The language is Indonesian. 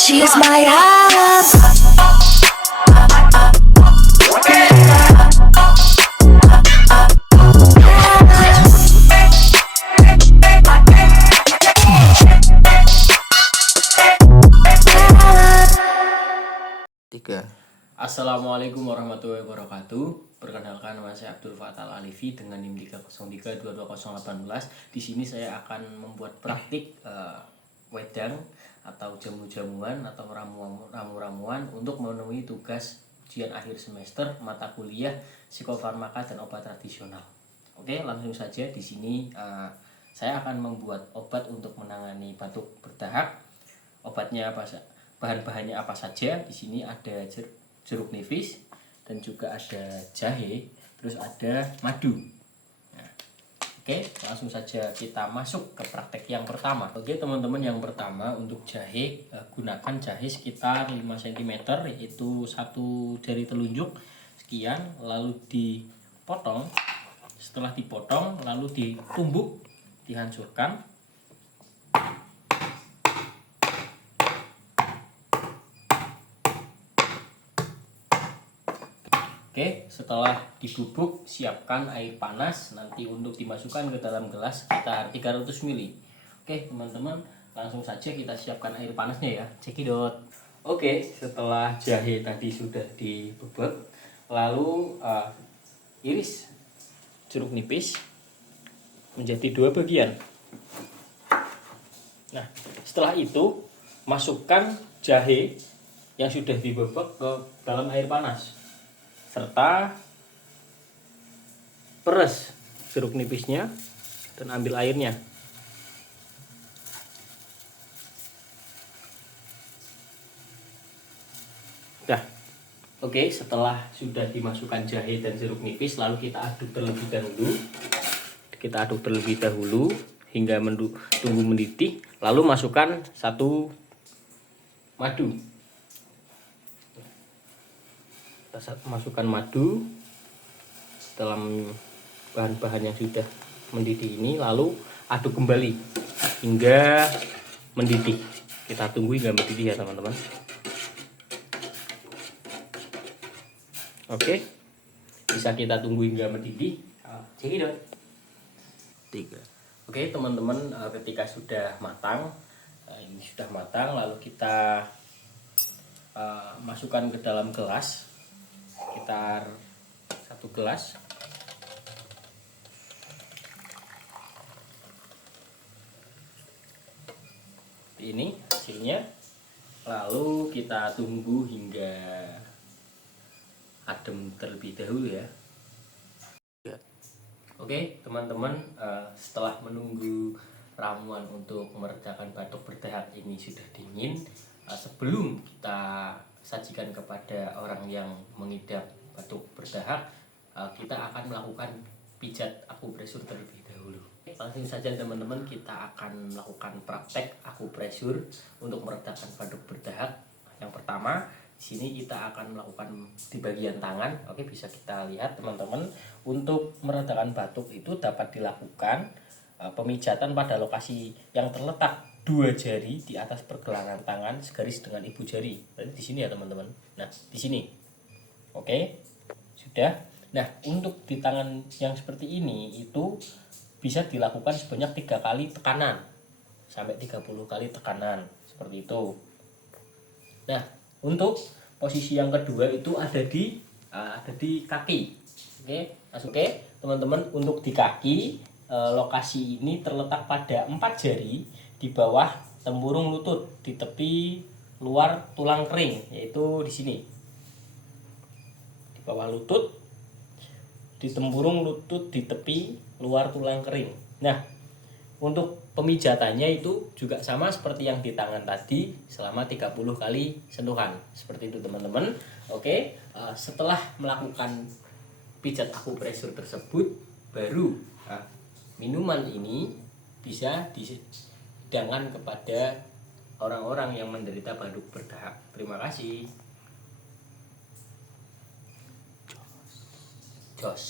She's my heart. Tiga. Assalamualaikum warahmatullahi wabarakatuh. Perkenalkan, nama saya Abdul Fatal Alifi dengan NIM 303222018. Di sini saya akan membuat praktik wedang atau jamu-jamuan atau ramu-ramuan untuk memenuhi tugas ujian akhir semester mata kuliah psikofarmaka dan obat tradisional. Oke, langsung saja. Di sini saya akan membuat obat untuk menangani batuk berdahak. Obatnya apa? Bahan-bahannya apa saja? Di sini ada jeruk nipis dan juga ada jahe, terus ada madu. Nah, oke, langsung saja kita masuk ke praktek yang pertama. Oke teman-teman, yang pertama untuk jahe, gunakan jahe sekitar 5 cm, yaitu satu jari telunjuk sekian, lalu dipotong. Setelah dipotong lalu ditumbuk, dihancurkan. Oke, setelah dibubuk, siapkan air panas nanti untuk dimasukkan ke dalam gelas sekitar 300 ml. Oke teman-teman, langsung saja kita siapkan air panasnya ya. Cekidot. Oke, setelah jahe tadi sudah dibubuk, lalu iris jeruk nipis menjadi 2 bagian. Nah, setelah itu masukkan jahe yang sudah dibubuk ke dalam air panas, serta peres jeruk nipisnya dan ambil airnya. Dah. Oke, setelah sudah dimasukkan jahe dan jeruk nipis, lalu kita aduk terlebih dahulu. Kita aduk terlebih dahulu hingga tunggu mendidih, lalu masukkan 1 madu. Masukkan madu dalam bahan-bahan yang sudah mendidih ini, lalu aduk kembali hingga mendidih. Kita tunggu hingga mendidih ya teman-teman. Oke, bisa kita tunggu hingga mendidih. Cekidot. 3. Oke teman-teman, ketika sudah matang, ini sudah matang, lalu kita masukkan ke dalam gelas sekitar 1 gelas. Ini hasilnya. Lalu kita tunggu hingga adem terlebih dahulu ya. Oke teman-teman, setelah menunggu ramuan untuk meredakan batuk berdahak ini sudah dingin, sebelum kita sajikan kepada orang yang mengidap batuk berdahak, kita akan melakukan pijat akupresur terlebih dahulu. Langsung saja teman-teman, kita akan melakukan praktek akupresur untuk meredakan batuk berdahak. Yang pertama, di sini kita akan melakukan di bagian tangan. Oke, bisa kita lihat teman-teman, untuk meredakan batuk itu dapat dilakukan pemijatan pada lokasi yang terletak 2 jari di atas pergelangan tangan segaris dengan ibu jari. Berarti di sini ya teman-teman. Nah, di sini. Oke. Sudah. Nah, untuk di tangan yang seperti ini itu bisa dilakukan sebanyak 3 kali tekanan sampai 30 kali tekanan seperti itu. Nah, untuk posisi yang kedua itu ada di kaki. Oke, teman-teman, untuk di kaki, lokasi ini terletak pada 4 jari di bawah tempurung lutut di tepi luar tulang kering, yaitu di sini. Di bawah lutut, di tempurung lutut di tepi luar tulang kering. Nah, untuk pemijatannya itu juga sama seperti yang di tangan tadi, selama 30 kali sentuhan. Seperti itu teman-teman. Oke, setelah melakukan pijat akupresur tersebut, baru minuman ini bisa dihidangkan kepada orang-orang yang menderita batuk berdahak. Terima kasih. Jos.